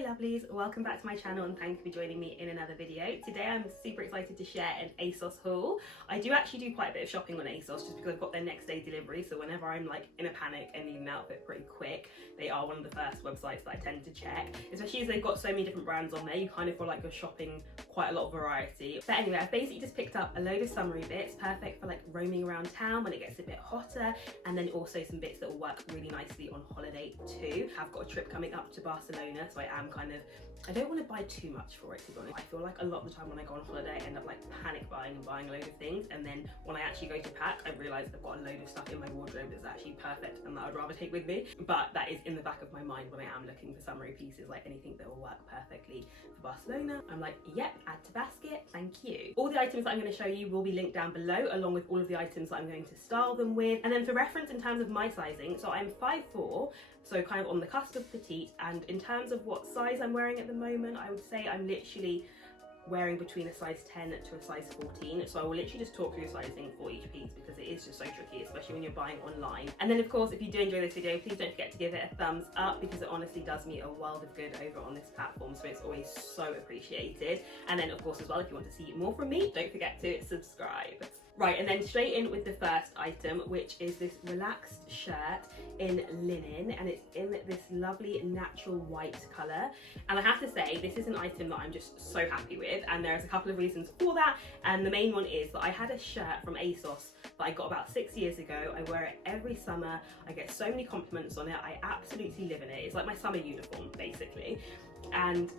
Hi lovelies, welcome back to my channel and thank you for joining me in another video. Today I'm super excited to share an Asos haul. I do actually do quite a bit of shopping on Asos just because I've got their next day delivery, so whenever I'm like in a panic and need an outfit pretty quick, they are one of the first websites that I tend to check. Especially as they've got so many different brands on there, you kind of feel like you're shopping quite a lot of variety. But anyway, I've basically just picked up a load of summery bits, perfect for like roaming around town when it gets a bit hotter, and then also some bits that will work really nicely on holiday too. I've got a trip coming up to Barcelona, so I don't want to buy too much for it, to be honest. I feel like a lot of the time when I go on holiday I end up like panic buying and buying a load of things, and then when I actually go to pack I realise I've got a load of stuff in my wardrobe that's actually perfect and that I'd rather take with me. But that is in the back of my mind when I am looking for summery pieces, like anything that will work perfectly for Barcelona. I'm like, yep, add to basket, thank you. All the items that I'm going to show you will be linked down below, along with all of the items that I'm going to style them with. And then for reference in terms of my sizing, so I'm 5'4", so kind of on the cusp of petite, and in terms of what size I'm wearing at the moment, I would say I'm literally wearing between a size 10 to a size 14, so I will literally just talk through sizing for each piece because it is just so tricky, especially when you're buying online. And then of course, if you do enjoy this video, please don't forget to give it a thumbs up because it honestly does me a world of good over on this platform, so it's always so appreciated. And then of course as well, if you want to see more from me, don't forget to subscribe. Right, and then straight in with the first item, which is this relaxed shirt in linen, and it's in this lovely natural white colour. And I have to say, this is an item that I'm just so happy with, and there's a couple of reasons for that. And the main one is that I had a shirt from Asos that I got about 6 years ago. I wear it every summer. I get so many compliments on it. I absolutely live in it. It's like my summer uniform, basically. And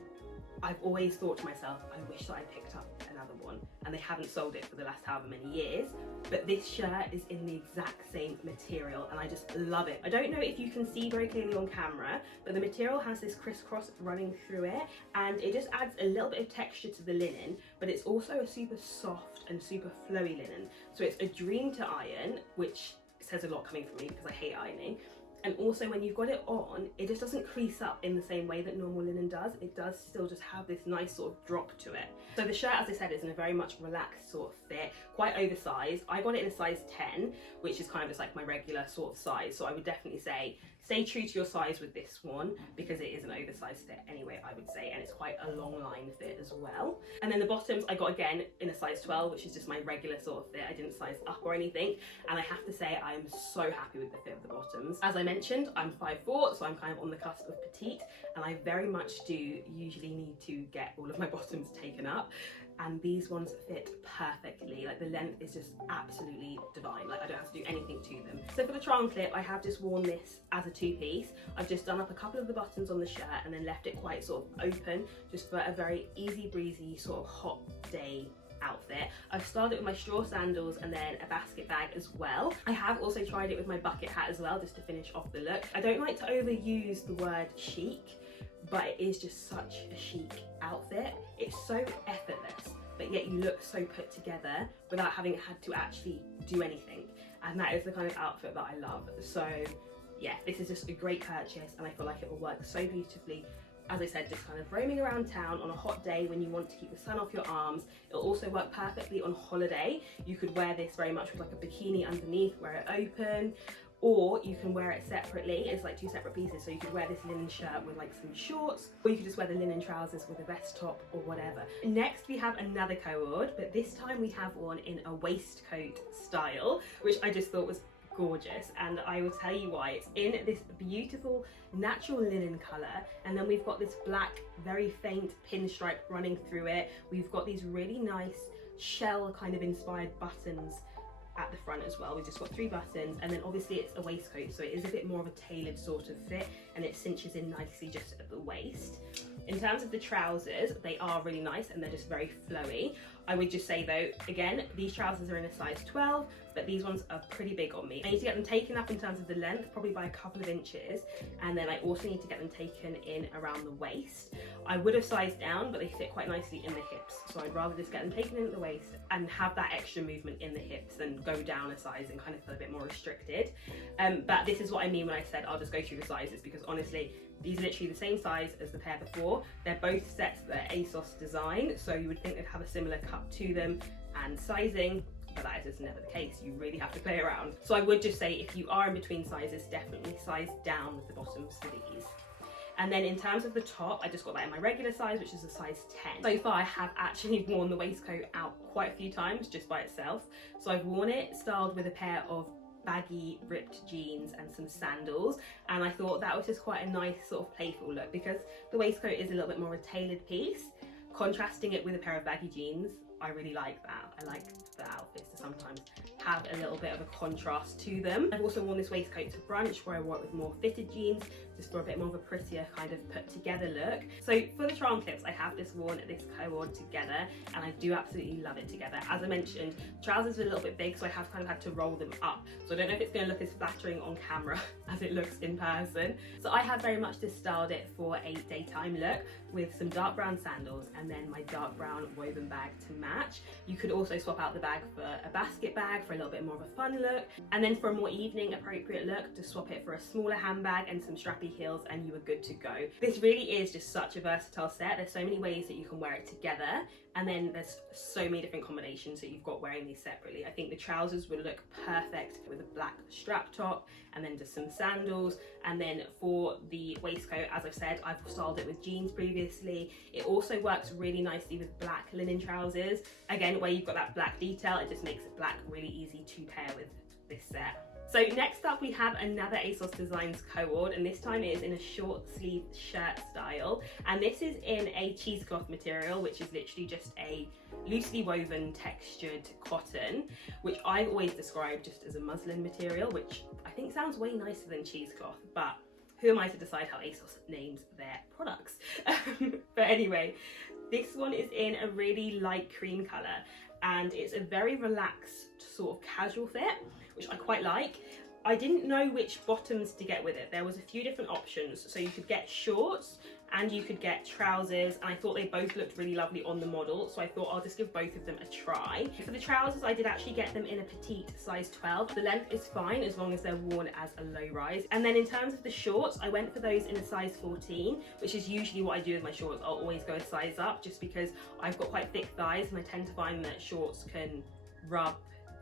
I've always thought to myself, I wish that I picked up another one, and they haven't sold it for the last however many years, but this shirt is in the exact same material and I just love it. I don't know if you can see very clearly on camera, but the material has this crisscross running through it, and it just adds a little bit of texture to the linen, but it's also a super soft and super flowy linen. So it's a dream to iron, which says a lot coming from me because I hate ironing. And also when you've got it on, it just doesn't crease up in the same way that normal linen does. It does still just have this nice sort of drop to it. So the shirt, as I said, is in a very much relaxed sort of fit, quite oversized. I got it in a size 10, which is kind of just like my regular sort of size. So I would definitely say, stay true to your size with this one because it is an oversized fit anyway, I would say, and it's quite a long line fit as well. And then the bottoms I got again in a size 12, which is just my regular sort of fit. I didn't size up or anything, and I have to say I am so happy with the fit of the bottoms. As I mentioned, I'm 5'4", so I'm kind of on the cusp of petite, and I very much do usually need to get all of my bottoms taken up, and these ones fit perfectly. Like the length is just absolutely divine, like I don't have to do anything to them. So for the try on clip, I have just worn this as a two-piece. I've just done up a couple of the buttons on the shirt and then left it quite sort of open, just for a very easy breezy sort of hot day outfit. I've styled it with my straw sandals and then a basket bag as well. I have also tried it with my bucket hat as well, just to finish off the look. I don't like to overuse the word chic, but it is just such a chic outfit. It's so effortless, but yet you look so put together without having had to actually do anything. And that is the kind of outfit that I love. So yeah, this is just a great purchase, and I feel like it will work so beautifully. As I said, just kind of roaming around town on a hot day when you want to keep the sun off your arms. It'll also work perfectly on holiday. You could wear this very much with like a bikini underneath, wear it open, or you can wear it separately. It's like two separate pieces, so you could wear this linen shirt with like some shorts, or you could just wear the linen trousers with a vest top or whatever. Next we have another co-ord, but this time we have one in a waistcoat style, which I just thought was gorgeous, and I will tell you why. It's in this beautiful natural linen colour, and then we've got this black very faint pinstripe running through it. We've got these really nice shell kind of inspired buttons at the front as well. We've just got 3 buttons, and then obviously it's a waistcoat, so it is a bit more of a tailored sort of fit, and it cinches in nicely just at the waist. In terms of the trousers, they are really nice and they're just very flowy. I would just say though, again, these trousers are in a size 12, but these ones are pretty big on me. I need to get them taken up in terms of the length, probably by a couple of inches, and then I also need to get them taken in around the waist. I would have sized down, but they fit quite nicely in the hips, so I'd rather just get them taken in at the waist and have that extra movement in the hips than go down a size and kind of feel a bit more restricted. But this is what I mean when I said I'll just go through the sizes, because honestly, these are literally the same size as the pair before. They're both sets that are Asos design, so you would think they'd have a similar cut to them and sizing, but that is just never the case. You really have to play around. So I would just say, if you are in between sizes, definitely size down with the bottoms for these. And then in terms of the top, I just got that in my regular size, which is a size 10. So far I have actually worn the waistcoat out quite a few times just by itself. So I've worn it styled with a pair of baggy ripped jeans and some sandals, and I thought that was just quite a nice sort of playful look because the waistcoat is a little bit more of a tailored piece. Contrasting it with a pair of baggy jeans, I really like that. I like the outfits to sometimes have a little bit of a contrast to them. I've also worn this waistcoat to brunch where I wore it with more fitted jeans, just for a bit more of a prettier kind of put together look. So for the try on clips, I have just worn this co-ord together, and I do absolutely love it together. As I mentioned, trousers are a little bit big, so I have kind of had to roll them up. So I don't know if it's going to look as flattering on camera as it looks in person. So I have very much just styled it for a daytime look with some dark brown sandals and then my dark brown woven bag to match. You could also swap out the bag for a basket bag for a little bit more of a fun look, and then for a more evening appropriate look, just swap it for a smaller handbag and some strappy heels and you are good to go. This really is just such a versatile set. There's so many ways that you can wear it together, and then there's so many different combinations that you've got wearing these separately. I think the trousers would look perfect with a black strap top and then just some sandals. And then for the waistcoat, as I've said, I've styled it with jeans previously. It also works really nicely with black linen trousers. Again, where you've got that black detail, it just makes black really easy to pair with this set. So next up we have another Asos Designs co-ord, and this time it is in a short sleeve shirt style, and this is in a cheesecloth material, which is literally just a loosely woven textured cotton, which I've always described just as a muslin material, which I think sounds way nicer than cheesecloth, but who am I to decide how Asos names their products? But anyway, this one is in a really light cream colour, and it's a very relaxed sort of casual fit, which I quite like. I didn't know which bottoms to get with it. There was a few different options. So you could get shorts and you could get trousers, and I thought they both looked really lovely on the model, so I thought I'll just give both of them a try. For the trousers, I did actually get them in a petite size 12. The length is fine as long as they're worn as a low rise. And then in terms of the shorts, I went for those in a size 14, which is usually what I do with my shorts. I'll always go a size up just because I've got quite thick thighs, and I tend to find that shorts can rub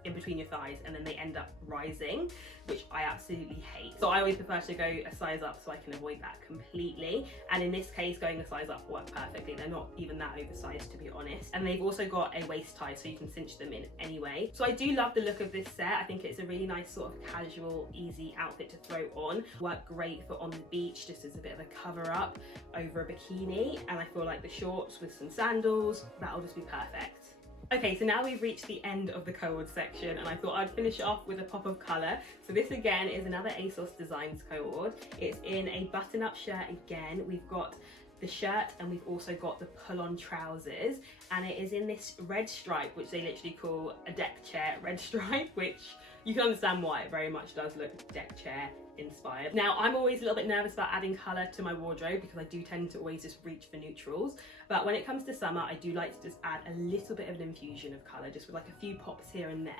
in between your thighs and then they end up rising, which I absolutely hate. So I always prefer to go a size up so I can avoid that completely, and in this case going a size up worked perfectly. They're not even that oversized, to be honest, and they've also got a waist tie so you can cinch them in anyway. So I do love the look of this set. I think it's a really nice sort of casual easy outfit to throw on. Work great for on the beach just as a bit of a cover up over a bikini, and I feel like the shorts with some sandals, that'll just be perfect. Okay, so now we've reached the end of the co-ord section, and I thought I'd finish it off with a pop of colour. So this again is another Asos Designs co-ord. It's in a button-up shirt again. We've got the shirt and we've also got the pull-on trousers, and it is in this red stripe, which they literally call a deck chair red stripe, which you can understand why. It very much does look deck chair inspired. Now, I'm always a little bit nervous about adding colour to my wardrobe because I do tend to always just reach for neutrals, but when it comes to summer I do like to just add a little bit of an infusion of colour, just with like a few pops here and there.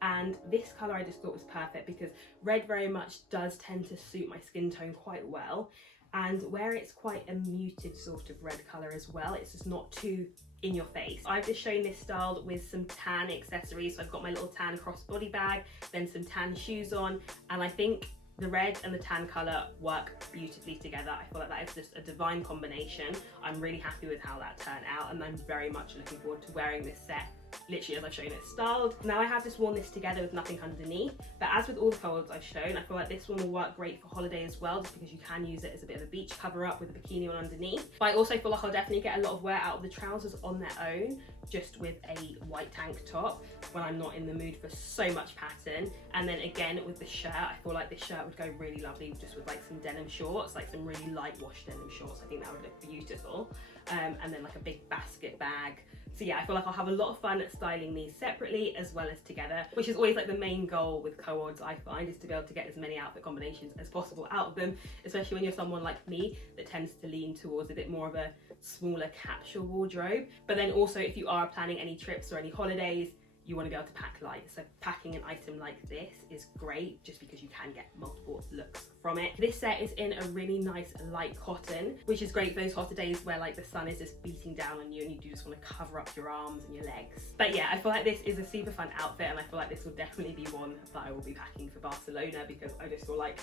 And this colour I just thought was perfect because red very much does tend to suit my skin tone quite well, and where it's quite a muted sort of red colour as well, it's just not too in your face. I've just shown this styled with some tan accessories. So I've got my little tan crossbody bag, then some tan shoes on, and I think the red and the tan colour work beautifully together. I feel like that is just a divine combination. I'm really happy with how that turned out, and I'm very much looking forward to wearing this set literally as I've shown it styled. Now I have just worn this together with nothing underneath, but as with all the co-ords I've shown, I feel like this one will work great for holiday as well, just because you can use it as a bit of a beach cover up with a bikini on underneath. But I also feel like I'll definitely get a lot of wear out of the trousers on their own, just with a white tank top when I'm not in the mood for so much pattern. And then again with the shirt, I feel like this shirt would go really lovely just with like some denim shorts, like some really light wash denim shorts. I think that would look beautiful. And then like a big basket bag. So yeah, I feel like I'll have a lot of fun styling these separately as well as together, which is always like the main goal with co-ords, I find, is to be able to get as many outfit combinations as possible out of them, especially when you're someone like me that tends to lean towards a bit more of a smaller capsule wardrobe. But then also if you are planning any trips or any holidays, you want to be able to pack light. So packing an item like this is great just because you can get multiple looks from it. This set is in a really nice light cotton, which is great for those hotter days where like the sun is just beating down on you and you do just want to cover up your arms and your legs. But yeah, I feel like this is a super fun outfit, and I feel like this will definitely be one that I will be packing for Barcelona, because I just feel like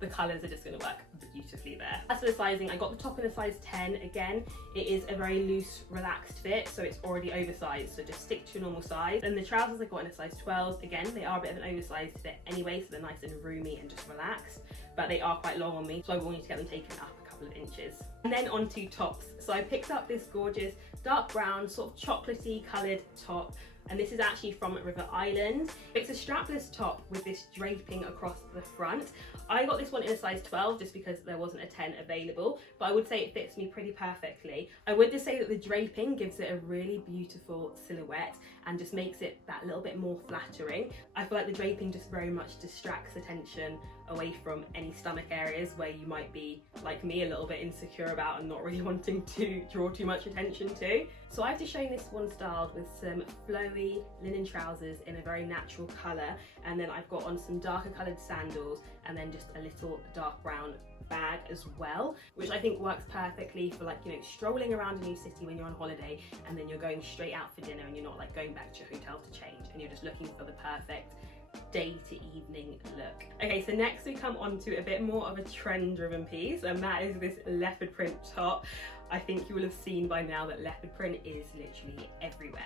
the colours are just going to work beautifully there. As for the sizing, I got the top in a size 10. Again, it is a very loose, relaxed fit, so it's already oversized, so just stick to your normal size. And the trousers I got in a size 12. Again, they are a bit of an oversized fit anyway, so they're nice and roomy and just relaxed, but they are quite long on me, so I will need to get them taken up a couple of inches. And then on to tops. So I picked up this gorgeous dark brown, sort of chocolatey coloured top, and this is actually from River Island. It's a strapless top with this draping across the front. I got this one in a size 12 just because there wasn't a 10 available, but I would say it fits me pretty perfectly. I would just say that the draping gives it a really beautiful silhouette and just makes it that little bit more flattering. I feel like the draping just very much distracts attention away from any stomach areas where you might be, like me, a little bit insecure about and not really wanting to draw too much attention to. So I've just shown this one styled with some flowy linen trousers in a very natural colour, and then I've got on some darker coloured sandals and then just a little dark brown bag as well, which I think works perfectly for, like, you know, strolling around a new city when you're on holiday and then you're going straight out for dinner and you're not like going back to your hotel to change and you're just looking for the perfect day to evening look. Okay, so next we come on to a bit more of a trend driven piece, and that is this leopard print top. I think you will have seen by now that leopard print is literally everywhere,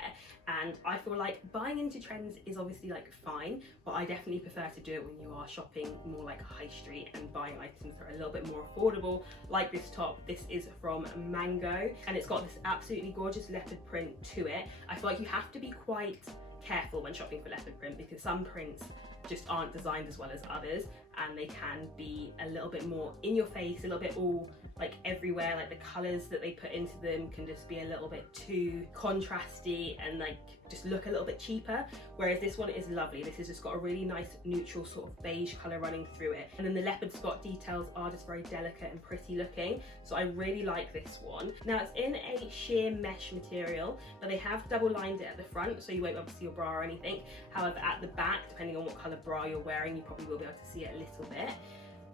and I feel like buying into trends is obviously like fine, but I definitely prefer to do it when you are shopping more like high street and buying items that are a little bit more affordable, like this top. This is from Mango and it's got this absolutely gorgeous leopard print to it. I feel like you have to be quite careful when shopping for leopard print because some prints just aren't designed as well as others, and they can be a little bit more in your face, a little bit all like everywhere, like the colours that they put into them can just be a little bit too contrasty and like just look a little bit cheaper, whereas this one is lovely. This has just got a really nice neutral sort of beige colour running through it, and then the leopard spot details are just very delicate and pretty looking, so I really like this one. Now it's in a sheer mesh material, but they have double lined it at the front so you won't be able to see your bra or anything. However, at the back, depending on what colour bra you're wearing, you probably will be able to see it a little bit.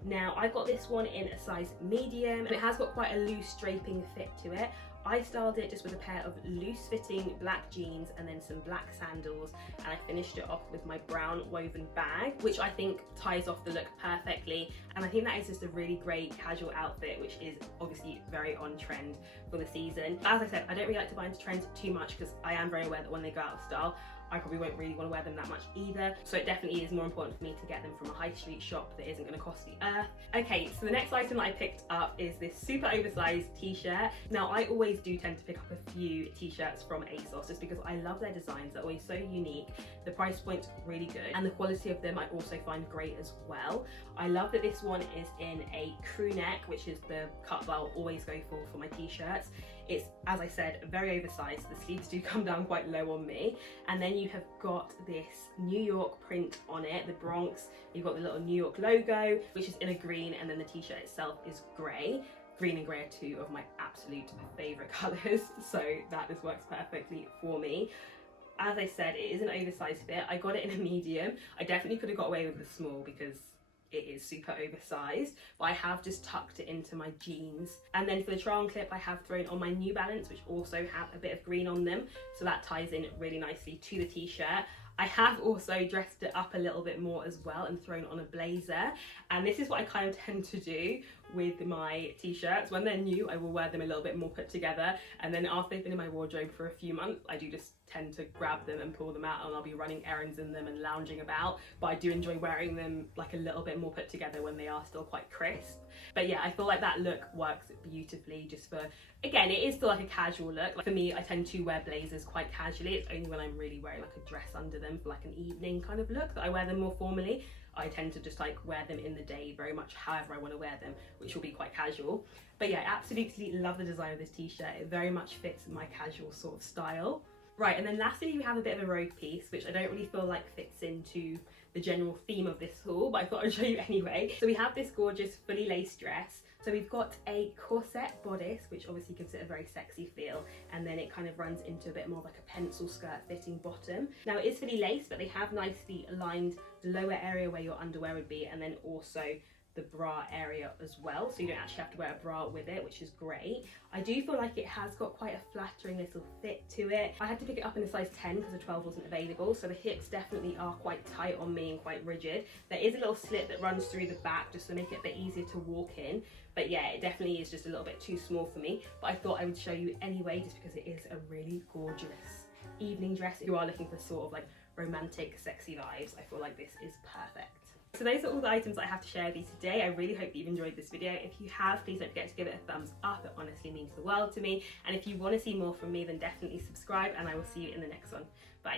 Now I got this one in a size medium and it has got quite a loose draping fit to it. I styled it just with a pair of loose fitting black jeans and then some black sandals, and I finished it off with my brown woven bag, which I think ties off the look perfectly, and I think that is just a really great casual outfit, which is obviously very on trend for the season. As I said, I don't really like to buy into trends too much because I am very aware that when they go out of style I probably won't really want to wear them that much either, so it definitely is more important for me to get them from a high street shop that isn't going to cost the earth. Okay, so the next item that I picked up is this super oversized t-shirt. Now I always do tend to pick up a few t-shirts from Asos just because I love their designs. They're always so unique, the price point's really good, and the quality of them I also find great as well. I love that this one is in a crew neck, which is the cut that I'll always go for my t-shirts. It's, as I said, very oversized. The sleeves do come down quite low on me. And then you have got this New York print on it, the Bronx. You've got the little New York logo, which is in a green, and then the t-shirt itself is grey. Green and grey are two of my absolute favourite colours, so that just works perfectly for me. As I said, it is an oversized fit. I got it in a medium. I definitely could have got away with the small because it is super oversized, but I have just tucked it into my jeans. And then for the try-on clip, I have thrown on my New Balance, which also have a bit of green on them, so that ties in really nicely to the t-shirt. I have also dressed it up a little bit more as well and thrown on a blazer, and this is what I kind of tend to do with my t-shirts. When they're new, I will wear them a little bit more put together, and then after they've been in my wardrobe for a few months, I do just tend to grab them and pull them out, and I'll be running errands in them and lounging about, but I do enjoy wearing them like a little bit more put together when they are still quite crisp. But yeah, I feel like that look works beautifully just for, again, it is still like a casual look. Like for me, I tend to wear blazers quite casually. It's only when I'm really wearing like a dress under them for like an evening kind of look that I wear them more formally. I tend to just like wear them in the day very much however I want to wear them, which will be quite casual. But yeah, I absolutely love the design of this t-shirt. It very much fits my casual sort of style. Right, and then lastly we have a bit of a rogue piece, which I don't really feel like fits into the general theme of this haul, but I thought I'd show you anyway. So we have this gorgeous fully laced dress. So we've got a corset bodice, which obviously gives it a very sexy feel, and then it kind of runs into a bit more of like a pencil skirt fitting bottom. Now it is fully laced, but they have nicely lined the lower area where your underwear would be, and then also the bra area as well, so you don't actually have to wear a bra with it, which is great. I do feel like it has got quite a flattering little fit to it. I had to pick it up in a size 10 because a 12 wasn't available, so the hips definitely are quite tight on me and quite rigid. There is a little slit that runs through the back just to make it a bit easier to walk in, but yeah, it definitely is just a little bit too small for me. But I thought I would show you anyway, just because it is a really gorgeous evening dress. If you are looking for sort of like romantic, sexy vibes, I feel like this is perfect. So those are all the items I have to share with you today. I really hope that you've enjoyed this video. If you have, please don't forget to give it a thumbs up. It honestly means the world to me. And if you want to see more from me, then definitely subscribe, and I will see you in the next one. Bye.